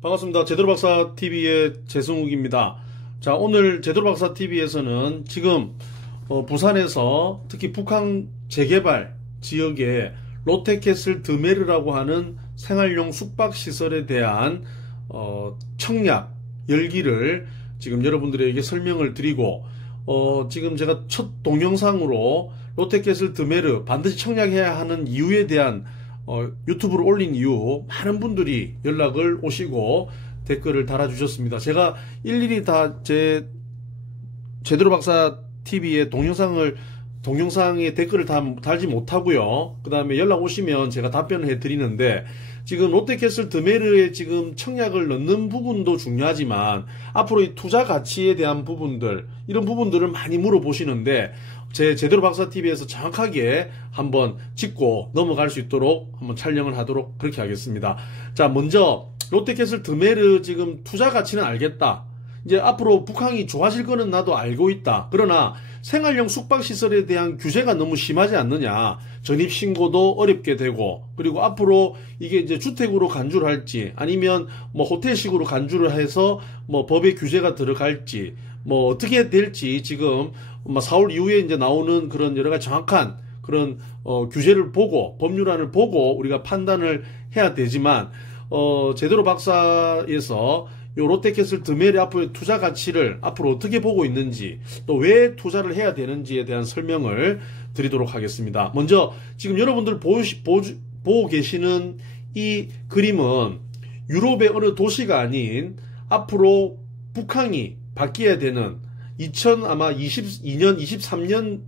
반갑습니다. 제대로박사TV의 재승욱입니다. 자, 오늘 제대로박사TV에서는 지금 부산에서 특히 북한 재개발 지역에 롯데캐슬 드메르라고 하는 생활용 숙박시설에 대한 청약 열기를 지금 여러분들에게 설명을 드리고 지금 제가 첫 동영상으로 롯데캐슬 드메르 반드시 청약해야 하는 이유에 대한 유튜브를 올린 이후 많은 분들이 연락을 오시고 댓글을 달아주셨습니다. 제가 일일이 다 제대로박사 TV의 동영상에 댓글을 다 달지 못하고요. 그 다음에 연락 오시면 제가 답변을 해드리는데, 지금 롯데캐슬 드메르에 지금 청약을 넣는 부분도 중요하지만 앞으로 이 투자 가치에 대한 부분들, 이런 부분들을 많이 물어보시는데 제대로박사TV에서 정확하게 한번 짚고 넘어갈 수 있도록 한번 촬영을 하도록 그렇게 하겠습니다. 자, 먼저 롯데캐슬 드메르 지금 투자 가치는 알겠다. 이제 앞으로 북한이 좋아질 거는 나도 알고 있다. 그러나 생활용 숙박시설에 대한 규제가 너무 심하지 않느냐. 전입신고도 어렵게 되고, 그리고 앞으로 이게 이제 주택으로 간주를 할지 아니면 뭐 호텔식으로 간주를 해서 뭐 법의 규제가 들어갈지 뭐 어떻게 될지 지금 4월 이후에 이제 나오는 그런 여러 가지 정확한 그런 규제를 보고 법률안을 보고 우리가 판단을 해야 되지만, 제대로박사에서 요 롯데캐슬 드메르 앞으로의 투자 가치를 앞으로 어떻게 보고 있는지, 또 왜 투자를 해야 되는지에 대한 설명을 드리도록 하겠습니다. 먼저 지금 여러분들 보고 계시는 이 그림은 유럽의 어느 도시가 아닌 앞으로 북한이 바뀌어야 되는 2022년, 23년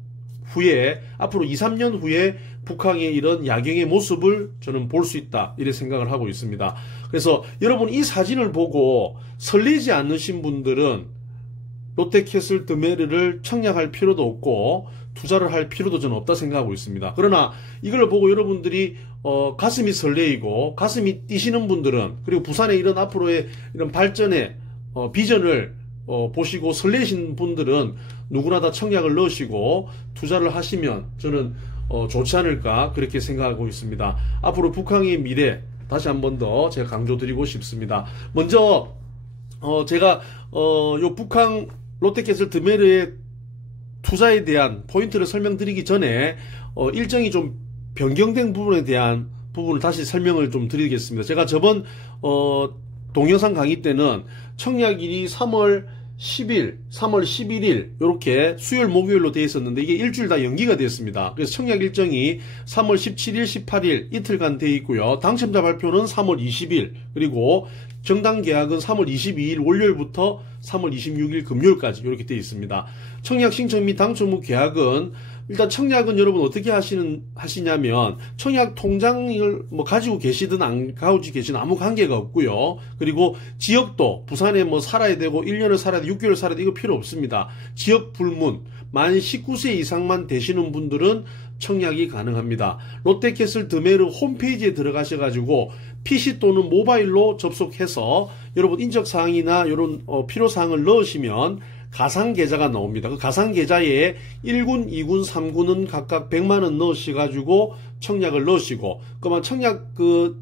후에, 앞으로 2, 3년 후에 북한의 이런 야경의 모습을 저는 볼 수 있다, 이렇게 생각을 하고 있습니다. 그래서 여러분 이 사진을 보고 설레지 않으신 분들은 롯데캐슬 드메르를 청약할 필요도 없고 투자를 할 필요도 저는 없다 생각하고 있습니다. 그러나 이걸 보고 여러분들이 가슴이 설레이고 가슴이 뛰시는 분들은, 그리고 부산의 이런 앞으로의 이런 발전의 비전을 보시고 설레신 분들은 누구나 다 청약을 넣으시고 투자를 하시면 저는 좋지 않을까, 그렇게 생각하고 있습니다. 앞으로 북한의 미래 다시 한 번 더 제가 강조드리고 싶습니다. 먼저 제가 요 북한 롯데캐슬 드메르의 투자에 대한 포인트를 설명드리기 전에 일정이 좀 변경된 부분에 대한 부분을 다시 설명을 좀 드리겠습니다. 제가 저번 동영상 강의 때는 청약일이 3월 10일, 3월 11일 이렇게 수요일 목요일로 되어 있었는데 이게 일주일 다 연기가 되었습니다. 그래서 청약 일정이 3월 17일, 18일 이틀간 되어 있고요. 당첨자 발표는 3월 20일, 그리고 정당 계약은 3월 22일 월요일부터 3월 26일 금요일까지 이렇게 되어 있습니다. 청약 신청 및 당첨 후 계약은, 일단 청약은 여러분 어떻게 하시냐면 청약 통장을 뭐 가지고 계시든 안 가지고 계시든 아무 관계가 없고요. 그리고 지역도 부산에 뭐 살아야 되고 1년을 살아야 돼, 6개월 살아야 돼, 이거 필요 없습니다. 지역 불문, 만 19세 이상만 되시는 분들은 청약이 가능합니다. 롯데캐슬 드메르 홈페이지에 들어가셔가지고 PC 또는 모바일로 접속해서 여러분 인적사항이나 이런 필요사항을 넣으시면 가상 계좌가 나옵니다. 그 가상 계좌에 1군, 2군, 3군은 각각 100만원 넣으셔가지고 청약을 넣으시고, 그만 청약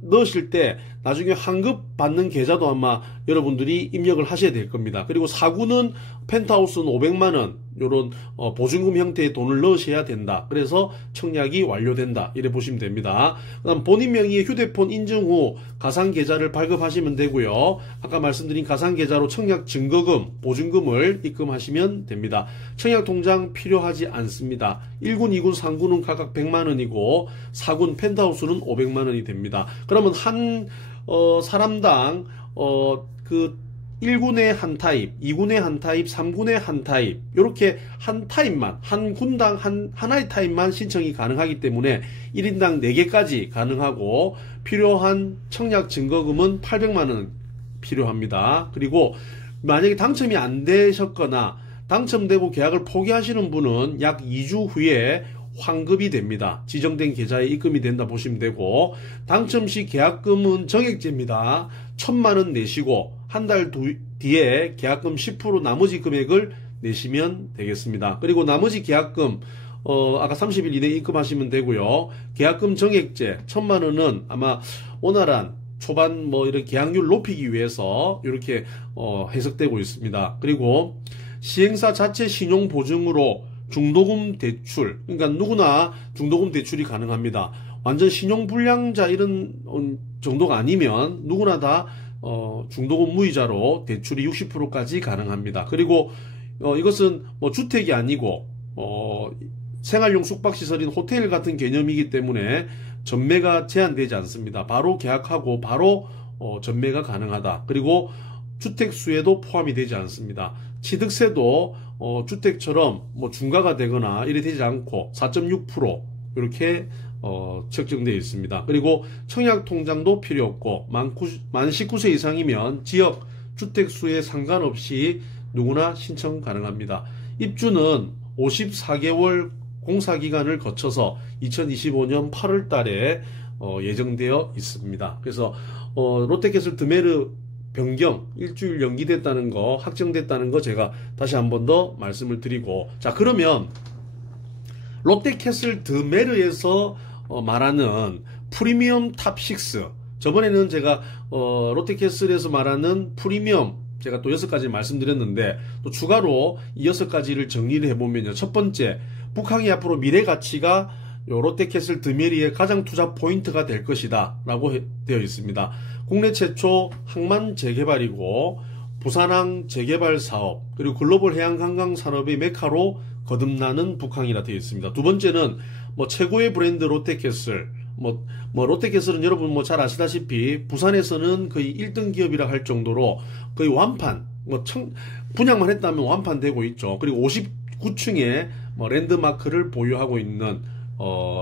넣으실 때 나중에 환급 받는 계좌도 아마 여러분들이 입력을 하셔야 될 겁니다. 그리고 4군은 펜트하우스는 500만원 요런 보증금 형태의 돈을 넣으셔야 된다. 그래서 청약이 완료된다, 이래 보시면 됩니다. 그다음 본인 명의의 휴대폰 인증 후 가상 계좌를 발급하시면 되고요. 아까 말씀드린 가상 계좌로 청약 증거금, 보증금을 입금하시면 됩니다. 청약 통장 필요하지 않습니다. 1군, 2군, 3군은 각각 100만원이고 4군 펜트하우스는 500만원이 됩니다. 그러면 한 사람당 1군에 한 타입, 2군에 한 타입, 3군에 한 타입, 이렇게 한 타입만, 한 군당 하나의 타입만 신청이 가능하기 때문에 1인당 4개까지 가능하고, 필요한 청약 증거금은 800만원 필요합니다. 그리고 만약에 당첨이 안 되셨거나 당첨되고 계약을 포기하시는 분은 약 2주 후에 환급이 됩니다. 지정된 계좌에 입금이 된다 보시면 되고, 당첨 시 계약금은 정액제입니다. 1000만원 내시고 한 달 뒤에 계약금 10% 나머지 금액을 내시면 되겠습니다. 그리고 나머지 계약금 아까 30일 이내에 입금하시면 되고요. 계약금 정액제 1000만원은 아마 원활한 초반 뭐 이런 계약률 높이기 위해서 이렇게 해석되고 있습니다. 그리고 시행사 자체 신용 보증으로 중도금 대출, 그러니까 누구나 중도금 대출이 가능합니다. 완전 신용불량자 이런 정도가 아니면 누구나 다 중도금 무이자로 대출이 60%까지 가능합니다. 그리고 이것은 뭐 주택이 아니고 생활용 숙박시설인 호텔 같은 개념이기 때문에 전매가 제한되지 않습니다. 바로 계약하고 바로 전매가 가능하다. 그리고 주택수에도 포함이 되지 않습니다. 취득세도 주택처럼 뭐 중과가 되거나 이래 되지 않고 4.6% 이렇게 책정되어 있습니다. 그리고 청약통장도 필요 없고 만 19세 이상이면 지역 주택수에 상관없이 누구나 신청 가능합니다. 입주는 54개월 공사기간을 거쳐서 2025년 8월 달에 예정되어 있습니다. 그래서 롯데캐슬 드메르 변경 일주일 연기됐다는 거, 확정됐다는 거 제가 다시 한 번 더 말씀을 드리고, 자 그러면 롯데캐슬 드메르에서 말하는 프리미엄 탑6, 저번에는 제가 롯데캐슬에서 말하는 프리미엄 제가 또 6가지 말씀드렸는데, 또 추가로 이 6가지를 정리를 해보면요, 첫 번째, 북항이 앞으로 미래 가치가 롯데캐슬 드메르의 가장 투자 포인트가 될 것이다 라고 되어 있습니다. 국내 최초 항만 재개발이고 부산항 재개발 사업, 그리고 글로벌 해양 관광 산업의 메카로 거듭나는 북항이라 되어 있습니다. 두 번째는 뭐 최고의 브랜드 롯데캐슬, 뭐 롯데캐슬은 여러분 뭐 잘 아시다시피 부산에서는 거의 1등 기업이라 할 정도로 거의 완판, 분양만 했다면 완판되고 있죠. 그리고 59층에 뭐 랜드마크를 보유하고 있는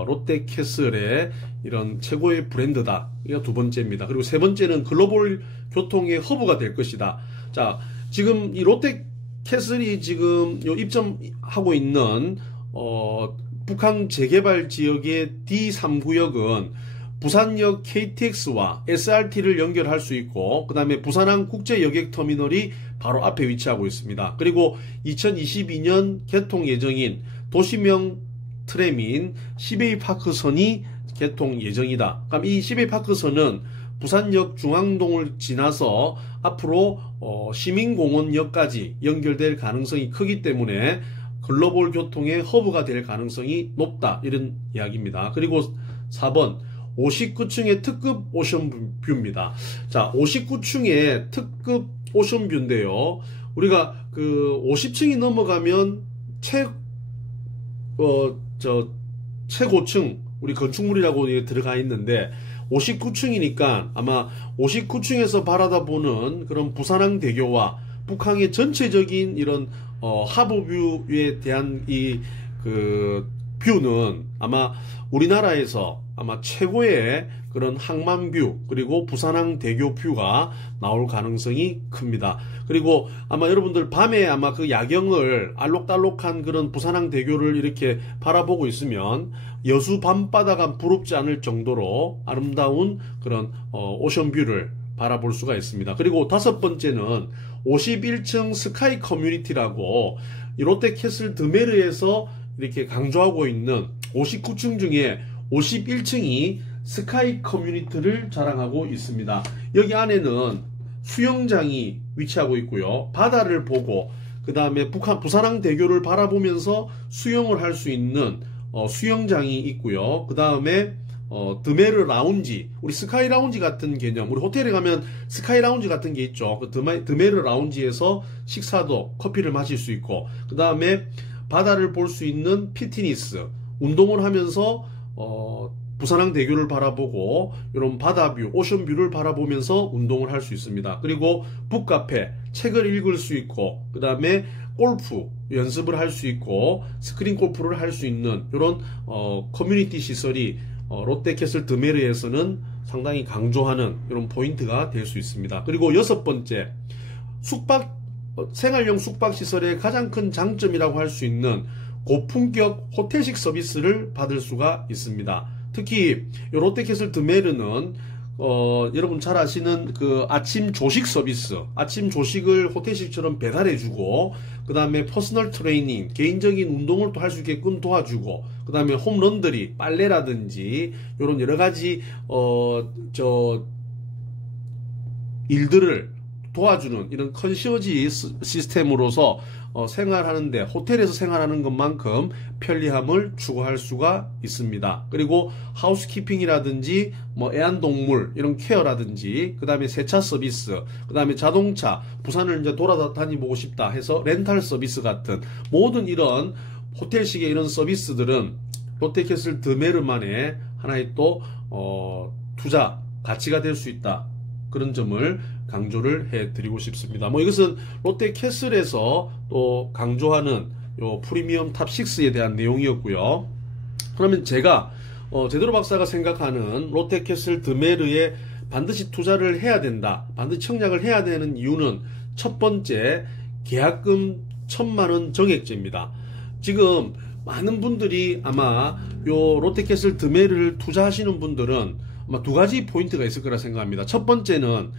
롯데캐슬의 이런 최고의 브랜드다. 이게 두 번째입니다. 그리고 세 번째는 글로벌 교통의 허브가 될 것이다. 자, 지금 이 롯데캐슬이 지금 입점하고 있는 북항 재개발 지역의 D3구역은 부산역 KTX와 SRT를 연결할 수 있고, 그 다음에 부산항 국제여객터미널이 바로 앞에 위치하고 있습니다. 그리고 2022년 개통 예정인 도시명 트램인 시베이파크선이 개통 예정이다. 그럼 이 시베이파크선은 부산역 중앙동을 지나서 앞으로 시민공원역까지 연결될 가능성이 크기 때문에 글로벌 교통의 허브가 될 가능성이 높다, 이런 이야기입니다. 그리고 4번 59층의 특급 오션뷰입니다. 자, 59층의 특급 오션뷰인데요, 우리가 그 50층이 넘어가면 최고층 우리 건축물이라고 들어가 있는데 59층이니까 아마 59층에서 바라다보는 그런 부산항 대교와 북항의 전체적인 이런 하부뷰에 대한 이 그 뷰는 아마 우리나라에서 아마 최고의 그런 항만뷰, 그리고 부산항 대교 뷰가 나올 가능성이 큽니다. 그리고 아마 여러분들 밤에 아마 그 야경을 알록달록한 그런 부산항 대교를 이렇게 바라보고 있으면 여수 밤바다가 부럽지 않을 정도로 아름다운 그런 오션뷰를 바라볼 수가 있습니다. 그리고 다섯 번째는 51층 스카이 커뮤니티라고 이 롯데캐슬 드메르에서 이렇게 강조하고 있는 59층 중에 51층이 스카이 커뮤니티를 자랑하고 있습니다. 여기 안에는 수영장이 위치하고 있고요, 바다를 보고 그 다음에 부산항 대교를 바라보면서 수영을 할 수 있는 수영장이 있고요, 그 다음에 드메르 라운지, 우리 스카이 라운지 같은 개념, 우리 호텔에 가면 스카이 라운지 같은 게 있죠. 그 드메르 라운지에서 식사도 커피를 마실 수 있고, 그 다음에 바다를 볼 수 있는 피트니스, 운동을 하면서 부산항 대교를 바라보고 이런 바다뷰, 오션뷰를 바라보면서 운동을 할 수 있습니다. 그리고 북카페, 책을 읽을 수 있고, 그 다음에 골프 연습을 할 수 있고, 스크린 골프를 할 수 있는 이런 커뮤니티 시설이 롯데캐슬 드메르에서는 상당히 강조하는 이런 포인트가 될 수 있습니다. 그리고 여섯 번째, 생활용 숙박시설의 가장 큰 장점이라고 할 수 있는 고품격 호텔식 서비스를 받을 수가 있습니다. 특히 롯데캐슬 드메르는 여러분 잘 아시는 그 아침 조식 서비스, 아침 조식을 호텔식처럼 배달해주고, 그 다음에 퍼스널 트레이닝, 개인적인 운동을 또 할 수 있게끔 도와주고, 그 다음에 홈런더리, 빨래라든지 이런 여러 가지 일들을 도와주는 이런 컨시어지 시스템으로서 생활하는데, 호텔에서 생활하는 것만큼 편리함을 추구할 수가 있습니다. 그리고 하우스키핑이라든지 뭐 애완동물 이런 케어라든지, 그 다음에 세차 서비스, 그 다음에 자동차, 부산을 이제 돌아다니보고 싶다 해서 렌탈 서비스 같은 모든 이런 호텔식의 이런 서비스들은 롯데캐슬 드메르만의 하나의 또 투자 가치가 될 수 있다, 그런 점을 강조를 해드리고 싶습니다. 뭐 이것은 롯데캐슬에서 또 강조하는 요 프리미엄 탑6에 대한 내용이었고요. 그러면 제가 제대로 박사가 생각하는 롯데캐슬 드메르에 반드시 투자를 해야 된다, 반드시 청약을 해야 되는 이유는 첫 번째, 계약금 1,000만원 정액제입니다. 지금 많은 분들이 아마 요 롯데캐슬 드메르를 투자하시는 분들은 아마 두 가지 포인트가 있을 거라 생각합니다. 첫 번째는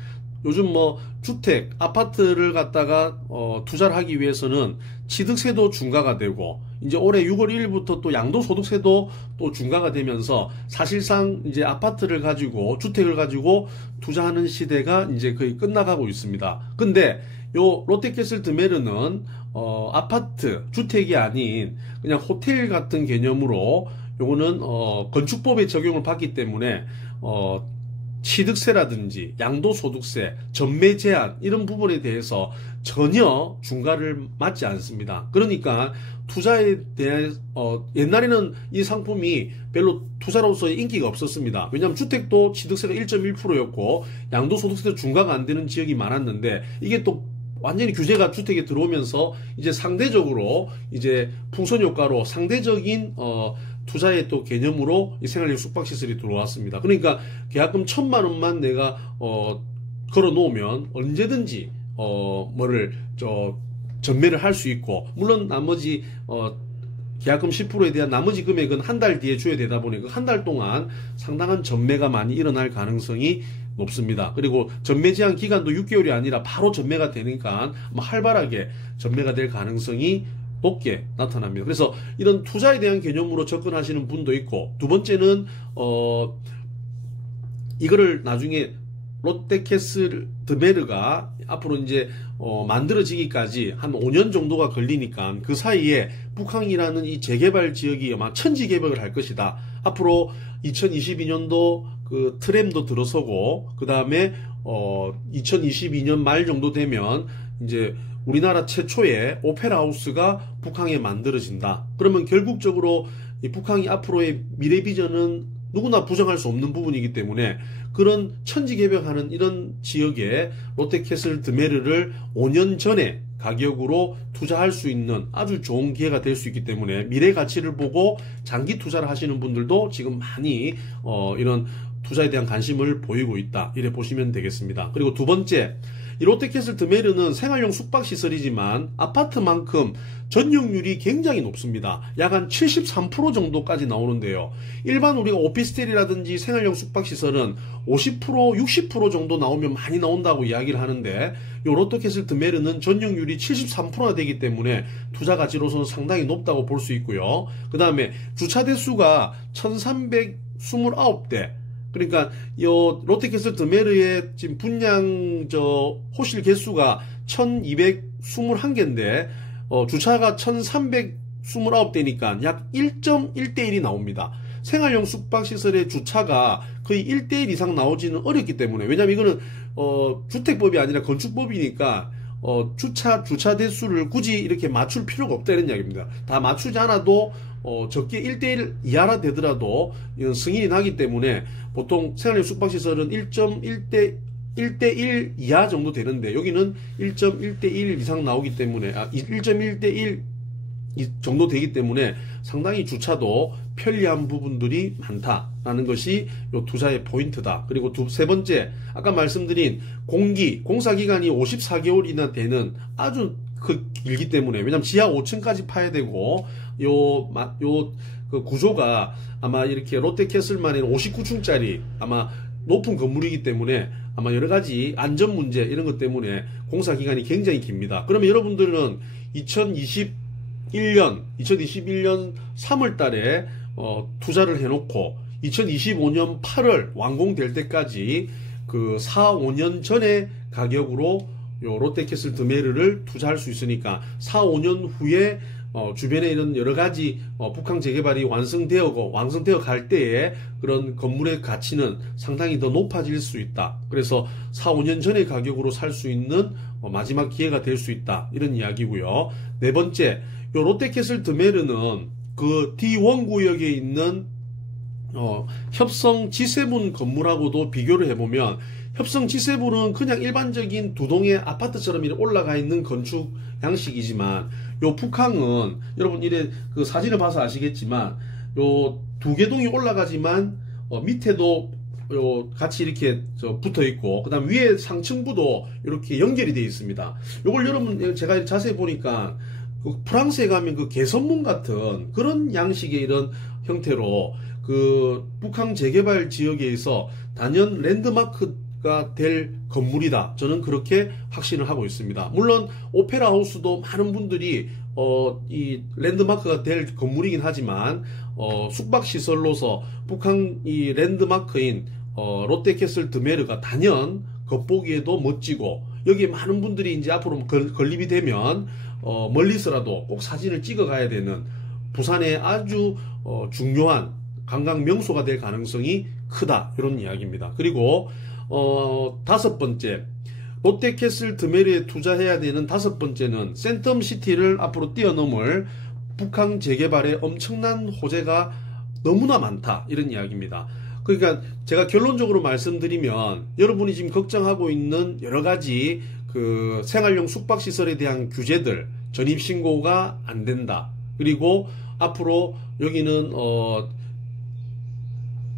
요즘 뭐 주택, 아파트를 갖다가 투자를 하기 위해서는 취득세도 중과가 되고, 이제 올해 6월 1일부터 또 양도소득세도 또 중과가 되면서 사실상 이제 아파트를 가지고, 주택을 가지고 투자하는 시대가 이제 거의 끝나가고 있습니다. 근데 요 롯데캐슬 드메르는 아파트, 주택이 아닌 그냥 호텔 같은 개념으로 요거는 건축법에 적용을 받기 때문에 취득세라든지 양도소득세, 전매 제한 이런 부분에 대해서 전혀 중과를 맞지 않습니다. 그러니까 투자에 대한 옛날에는 이 상품이 별로 투자로서의 인기가 없었습니다. 왜냐하면 주택도 취득세가 1.1%였고 양도소득세도 중과가 안 되는 지역이 많았는데, 이게 또 완전히 규제가 주택에 들어오면서 이제 상대적으로 이제 풍선 효과로 상대적인 투자의 또 개념으로 이 생활용 숙박시설이 들어왔습니다. 그러니까 계약금 1,000만원만 내가 걸어 놓으면 언제든지 전매를 할 수 있고, 물론 나머지 계약금 10%에 대한 나머지 금액은 한 달 뒤에 줘야 되다 보니 그 한 달 동안 상당한 전매가 많이 일어날 가능성이 높습니다. 그리고 전매 제한 기간도 6개월이 아니라 바로 전매가 되니까 활발하게 전매가 될 가능성이 높게 나타납니다. 그래서 이런 투자에 대한 개념으로 접근하시는 분도 있고, 두 번째는 이거를 나중에 롯데캐슬 드메르가 앞으로 이제 만들어지기까지 한 5년 정도가 걸리니까 그 사이에 북항이라는 이 재개발 지역이 아마 천지개벽을 할 것이다. 앞으로 2022년도 그 트램도 들어서고, 그 다음에 2022년 말 정도 되면 이제 우리나라 최초의 오페라 하우스가 북항에 만들어진다. 그러면 결국적으로 이 북항이 앞으로의 미래 비전은 누구나 부정할 수 없는 부분이기 때문에, 그런 천지개벽하는 이런 지역에 롯데캐슬 드메르를 5년 전에 가격으로 투자할 수 있는 아주 좋은 기회가 될 수 있기 때문에, 미래 가치를 보고 장기 투자를 하시는 분들도 지금 많이 이런 투자에 대한 관심을 보이고 있다, 이래 보시면 되겠습니다. 그리고 두 번째, 이 롯데캐슬 드메르는 생활용 숙박시설이지만 아파트만큼 전용률이 굉장히 높습니다. 약 한 73% 정도까지 나오는데요. 일반 우리가 오피스텔이라든지 생활용 숙박시설은 50%, 60% 정도 나오면 많이 나온다고 이야기를 하는데, 이 롯데캐슬 드메르는 전용률이 73%나 되기 때문에 투자 가치로서는 상당히 높다고 볼 수 있고요. 그 다음에 주차 대수가 1329대, 그러니까 요 롯데캐슬 드메르의 지금 분양 호실 개수가 1221개인데 주차가 1329대니까 약 1.1대1이 나옵니다. 생활용 숙박시설의 주차가 거의 1대1 이상 나오지는 어렵기 때문에, 왜냐면 이거는 주택법이 아니라 건축법이니까 주차 대수를 굳이 이렇게 맞출 필요가 없다는 이야기입니다. 다 맞추지 않아도 적게 1대1 이하라 되더라도 이건 승인이 나기 때문에 보통 생활용 숙박시설은 1.1대1 이하 정도 되는데, 여기는 1.1대1 이상 나오기 때문에 1.1대1 정도 되기 때문에 상당히 주차도 편리한 부분들이 많다라는 것이 이 투자의 포인트다. 그리고 세 번째, 아까 말씀드린 공사기간이 54개월이나 되는 아주 길기 때문에, 왜냐면 지하 5층까지 파야 되고, 그 구조가 아마 이렇게 롯데캐슬만의 59층짜리 아마 높은 건물이기 때문에 아마 여러 가지 안전 문제 이런 것 때문에 공사 기간이 굉장히 깁니다. 그러면 여러분들은 2021년 3월 달에 투자를 해놓고 2025년 8월 완공될 때까지 그 4, 5년 전에 가격으로 요 롯데캐슬 드메르를 투자할 수 있으니까 4, 5년 후에 주변에 이런 여러 가지 북항 재개발이 완성되어 갈 때에 그런 건물의 가치는 상당히 더 높아질 수 있다. 그래서 4, 5년 전의 가격으로 살 수 있는 마지막 기회가 될 수 있다. 이런 이야기고요. 네 번째, 요 롯데캐슬 드메르는 그 D1 구역에 있는 협성 G7 건물하고도 비교를 해보면 협성 G7은 그냥 일반적인 두 동의 아파트처럼 이렇게 올라가 있는 건축 양식이지만 요 북항은 여러분 이래 그 사진을 봐서 아시겠지만 요 두 개 동이 올라가지만 밑에도 요 같이 이렇게 붙어 있고 그다음 위에 상층부도 이렇게 연결이 되어 있습니다. 요걸 여러분 제가 자세히 보니까 그 프랑스에 가면 그 개선문 같은 그런 양식의 이런 형태로 그 북항 재개발 지역에서 단연 랜드마크가 될 건물이다. 저는 그렇게 확신을 하고 있습니다. 물론 오페라 하우스도 많은 분들이 이 랜드마크가 될 건물이긴 하지만 숙박시설로서 북한 이 랜드마크인 롯데캐슬 드메르가 단연 겉보기에도 멋지고 여기에 많은 분들이 이제 앞으로 건립이 되면 멀리서라도 꼭 사진을 찍어 가야 되는 부산의 아주 중요한 관광 명소가 될 가능성이 크다 이런 이야기입니다. 그리고 다섯 번째, 롯데캐슬 드메르에 투자해야 되는 다섯 번째는 센텀시티를 앞으로 뛰어넘을 북한 재개발에 엄청난 호재가 너무나 많다 이런 이야기입니다. 그러니까 제가 결론적으로 말씀드리면 여러분이 지금 걱정하고 있는 여러 가지 그 생활용 숙박시설에 대한 규제들, 전입신고가 안 된다. 그리고 앞으로 여기는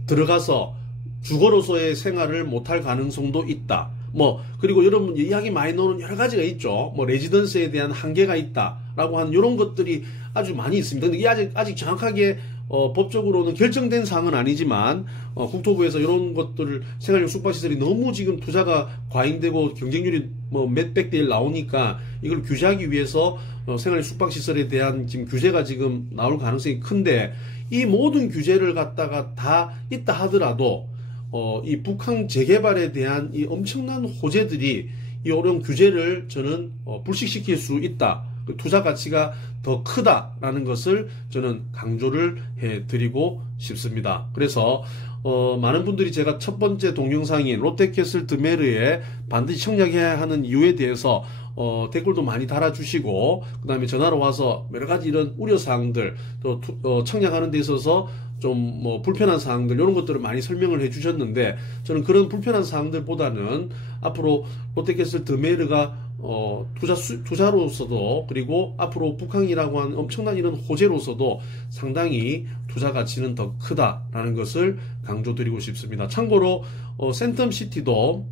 들어가서 주거로서의 생활을 못할 가능성도 있다. 그리고 여러분 이야기 많이 나오는 여러 가지가 있죠. 레지던스에 대한 한계가 있다라고 하는 이런 것들이 아주 많이 있습니다. 근데 이게 아직 정확하게 법적으로는 결정된 사항은 아니지만 국토부에서 이런 것들을 생활용 숙박시설이 너무 지금 투자가 과잉되고 경쟁률이 몇백 대 1 나오니까 이걸 규제하기 위해서 생활용 숙박시설에 대한 지금 규제가 지금 나올 가능성이 큰데 이 모든 규제를 갖다가 다 있다 하더라도 이 북한 재개발에 대한 이 엄청난 호재들이 이 어려운 규제를 저는 불식시킬 수 있다. 투자 가치가 더 크다라는 것을 저는 강조를 해드리고 싶습니다. 그래서 많은 분들이 제가 첫 번째 동영상인 롯데캐슬 드메르에 반드시 청약해야 하는 이유에 대해서 댓글도 많이 달아주시고 그 다음에 전화로 와서 여러 가지 이런 우려사항들 또 청약하는 데 있어서 좀 불편한 사항들 이런 것들을 많이 설명을 해주셨는데 저는 그런 불편한 사항들보다는 앞으로 롯데캐슬 드메르가 투자로서도 그리고 앞으로 북한이라고 하는 엄청난 이런 호재로서도 상당히 투자 가치는 더 크다라는 것을 강조드리고 싶습니다. 참고로 센텀시티도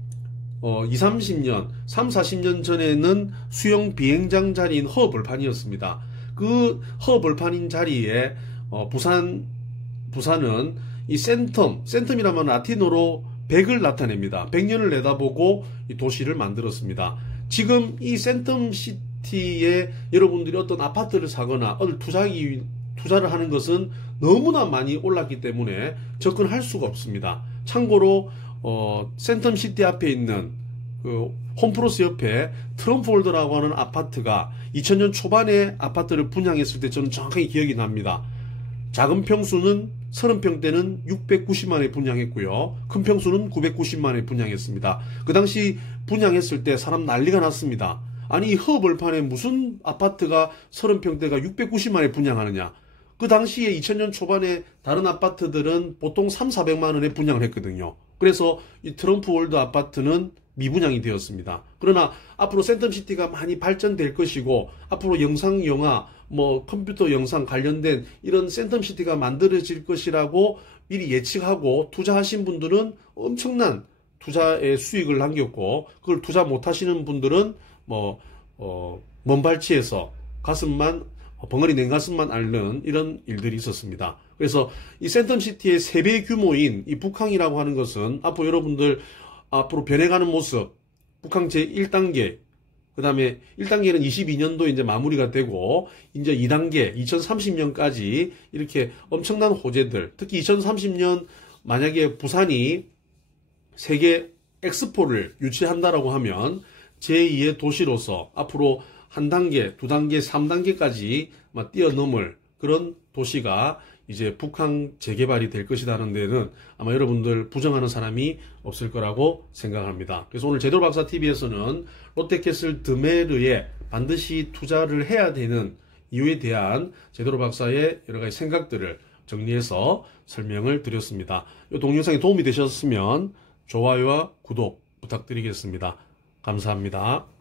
20-30년, 30-40년 전에는 수영 비행장 자리인 허벌판이었습니다. 그 허벌판인 자리에 부산은 이 센텀이라면 라틴어로 100을 나타냅니다. 100년을 내다보고 이 도시를 만들었습니다. 지금 이 센텀시티에 여러분들이 어떤 아파트를 사거나 어느 투자를 하는 것은 너무나 많이 올랐기 때문에 접근할 수가 없습니다. 참고로 센텀시티 앞에 있는 그 홈프로스 옆에 트럼프홀더라고 하는 아파트가 2000년 초반에 아파트를 분양했을 때 저는 정확하게 기억이 납니다. 작은 평수는 30평대는 690만에 분양했고요. 큰 평수는 990만에 분양했습니다. 그 당시 분양했을 때 사람 난리가 났습니다. 아니 이 허벌판에 무슨 아파트가 30평대가 690만에 분양하느냐. 그 당시에 2000년 초반에 다른 아파트들은 보통 3,400만원에 분양을 했거든요. 그래서 이 트럼프월드 아파트는 미분양이 되었습니다. 그러나 앞으로 센텀시티가 많이 발전될 것이고 앞으로 영상, 영화, 컴퓨터 영상 관련된 이런 센텀시티가 만들어질 것이라고 미리 예측하고 투자하신 분들은 엄청난 투자의 수익을 남겼고 그걸 투자 못하시는 분들은 먼발치에서 벙어리 냉 가슴만 앓는 이런 일들이 있었습니다. 그래서 이 센텀시티의 3배 규모인 이 북항이라고 하는 것은 앞으로 여러분들 앞으로 변해가는 모습, 북항 제1단계, 그 다음에 1단계는 22년도 이제 마무리가 되고, 이제 2단계, 2030년까지 이렇게 엄청난 호재들, 특히 2030년 만약에 부산이 세계 엑스포를 유치한다라고 하면 제2의 도시로서 앞으로 한 단계, 두 단계, 3단계까지 뛰어넘을 그런 도시가 이제 북한 재개발이 될 것이라는 데는 아마 여러분들 부정하는 사람이 없을 거라고 생각합니다. 그래서 오늘 제대로 박사 TV에서는 롯데캐슬 드메르에 반드시 투자를 해야 되는 이유에 대한 제대로 박사의 여러 가지 생각들을 정리해서 설명을 드렸습니다. 이 동영상이 도움이 되셨으면 좋아요와 구독 부탁드리겠습니다. 감사합니다.